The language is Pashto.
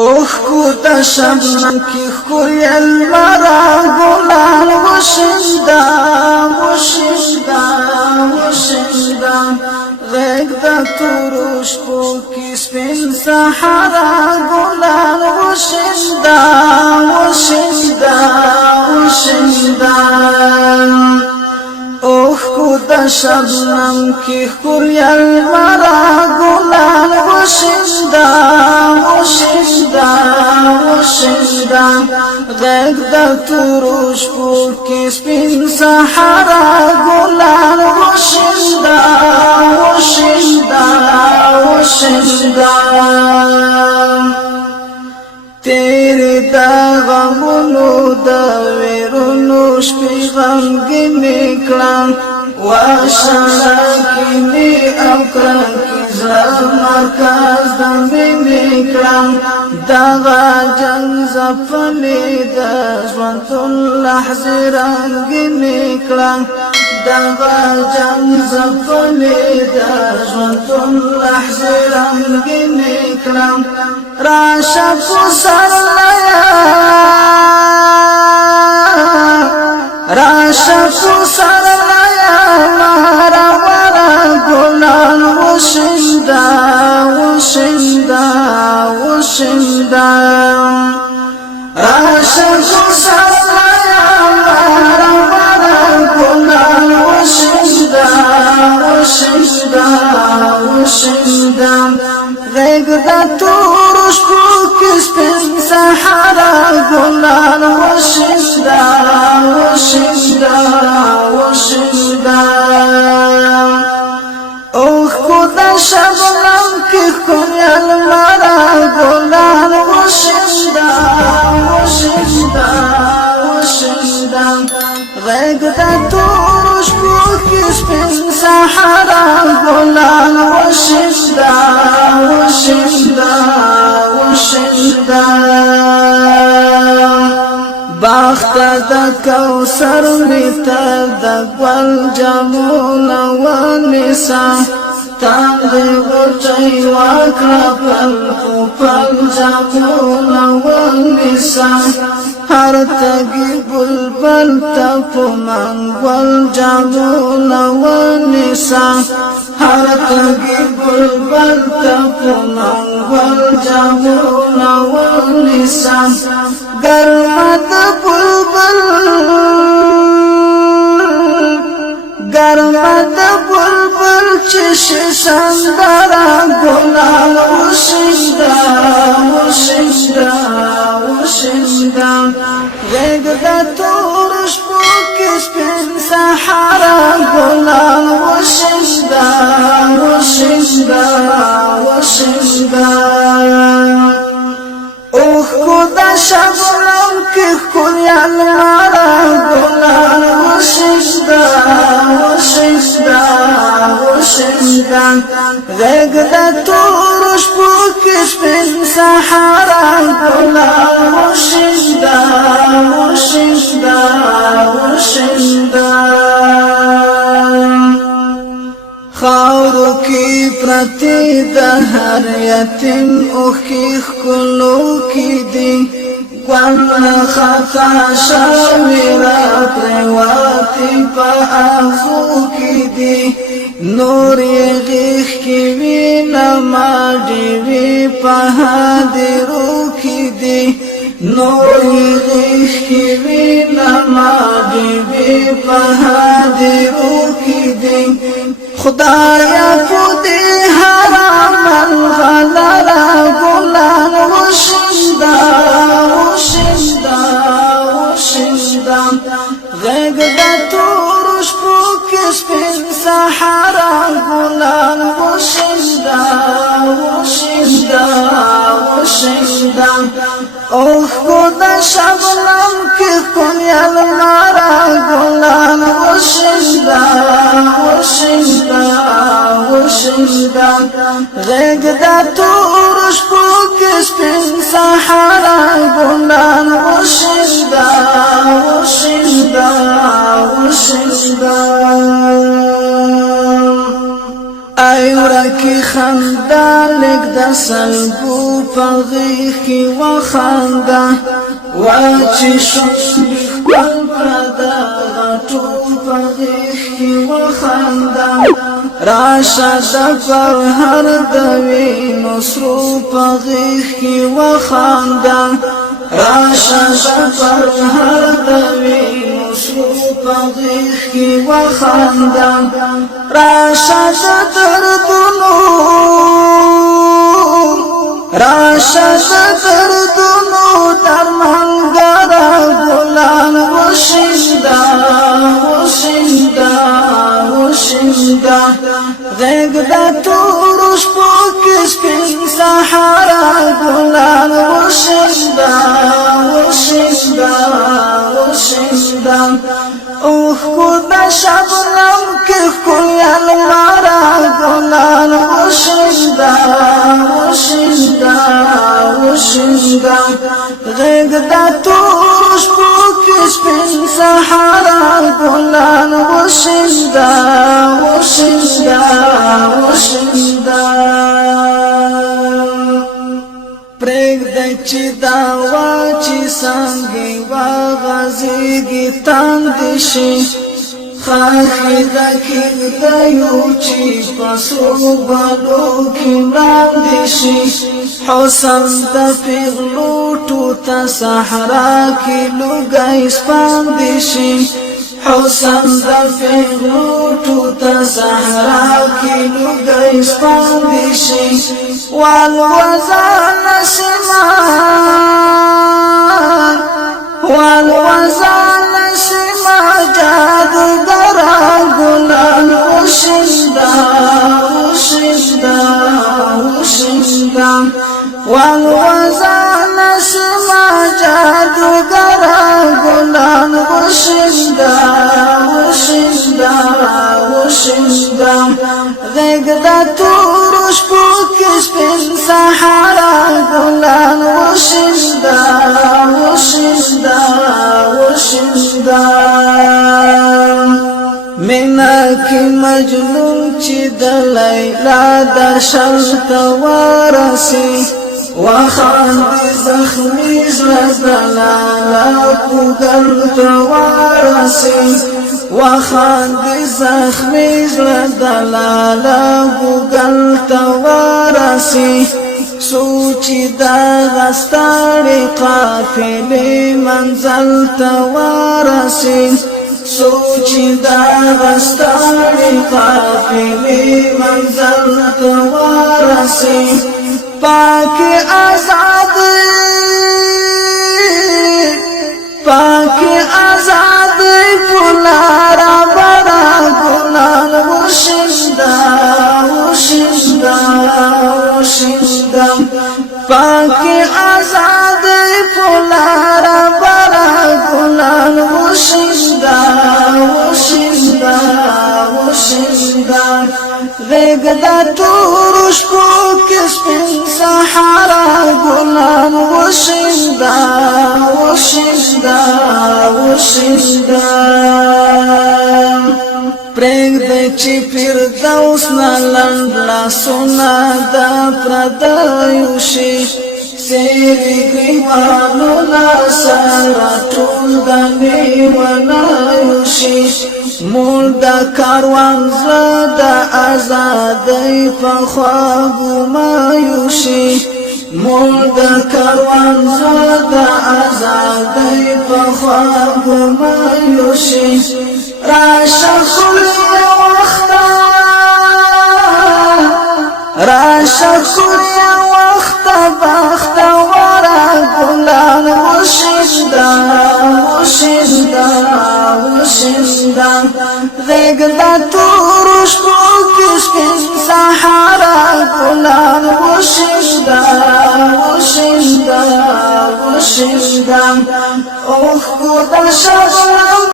اوخ کو د شبنم کی خوی المرا گلان وشندا وشندا وشندا غیگ دا تروش پو کی سپین سحرا گلان وشندا وشندا وشندا اوخ کو د شبنم کی خوی المرا گلان وشندا وشندا وشندا غیگ دا تروش پو کی سپین سحرا گلان وشندا وشندا وشندا تیری دا غمونو دا ویرونو شپی غمگینی کلان واشراکینی اکران کی زمکاز دمینی کلان داغا جنگ زفلی دا جوانتون لحظی رنگینی کلان داغا جنگ زفلی دا جوانتون لحظی رنگینی کلان راشا پسر لیا راشا پسر لیا مارا ورا گلان وشندا وشندا وشندا راشا پسر لیا مارا ورا گلان وشندا وشندا وشندا غیگ دا تورش پو کس پن سحرا گلان وشندا وشندا وشندا اوخ کو دا شبنم کی خوی المرا گلان وشندا وشندا وشندا غیگ دا تورش پو کس پن سحرا گلان وشندا وشندا وشندا باخت دا کوثر میتا دا گل جمون ونسا تاندی غرچی واکرا پل جمون ونسا هر تگی بلبل تپو منگول جمون ونسا هر تگی بلبل تپو منگول جمون ونسا گرمت بلبل گرمت بلبل چش سندرا گلان وشندا وشندا وشندا غیگ دا تورش پو کس پن سحرا گلان وشندا وشندا وشندا اوخ کو دا شبنم کی خوی المرا گلان وشندا وشندا وشندا غیگ دا تورش پو کس پن سحرا گلان وشندا وشندا وشندا خاورو کی پرتی دا هر یتیم اوخی خلو کی دی گوانا خطا شاویرا پریواتی پا آخو کی دی نوری غیخ کی وی نماجی وی پا حادرو کی دی نوری غیخ کی وی نماجی وی پا حادرو کی دی خدایا پودی حرام الغلرا گلان وشندا وشندا وشندا غیگ دا تورش پو کس پن سحرا گلان وشندا وشندا وشندا اوخ کو دا شبنم کی خوی المرا گلان وشندا وشندا وشندا غیگ دا تورش پو کس پن سحرا گلان وشندا وشندا وشندا ای ورکی خندا لګ د سلګو په غیږ کې وخاندا واچې شوم خپل پردا غټو په غیږ کې وخاندا راشه د فرهر د وینو سرو په غیږ کې وخاندا راشه د فرهر د وینو سرو په غیږ کې وخاندا راشه د دردونو راشه د دردونو درمانګره ګلان وشیندا وشیندا وشیندا غږ د تورو شپو کې سپین سحرا ګلان وشیندا وشیندا وشیندا اوه کو د شبنم کې ښکلې لمره ګلان وشیندا وشیندا وشیندا غږ د تورو شپو کې سپین سحرا ګلان وشیندا وشیندا وشیندا پرېږدی چې دا واچې څانګې واغځېږي تاندې شي خاښې د کېږدیو چې په سرو بلو کې مراندې شي حسن د پیغلوټو ته صحرا کې لوګی سپاندې شي حسن د پیغلوټو ته صحرا کې لوګی سپاندې شي والوزا نسیمان والوزا نسیمان جادوگرا گلان وشیندا وشیندا وشیندا والوزا نسیمان جادوگرا گلان وشیندا وشیندا وشیندا غږ د تورو شپو کې سپین سحرا ګلان وشیندا وشیندا وشیندا مینا کې مجنون چې د لیلا د شرط ورسي وخاندي زخمي زلزلة کوګل ورسي وخاندي زخمي زلزلة کوګل ورسي سوچي دا غستاري قافلې منزل ورسي سوچي دا غستاري قافلې منزل ورسي پاک آزاد پاک آزاد پلارا برا گلان وشیندا وشیندا وشیندا پاک آزاد پلارا برا گلان وشیندا وشیندا وشیندا غږ د تورو شپو کې سپین سحرا ګلان وشیندا وشیندا وشیندا پرېږدی چې فردوس نه لنډ لاسونه د پردیو شي سیری گریوانونا سارا ټول د لیونیو شي مول د کاروان زړه د ازادۍ په خواږو مایو شي مول د کاروان زړه د ازادۍ په خواږو مایو شي راشه خورې وخته راشه خورې وخته بختوره ګلان وشیندا وشیندا وشیندا غږ د تورو شپو کې سپین سحرا ګلان وشیندا وشیندا وشیندا اوه کو د شبنم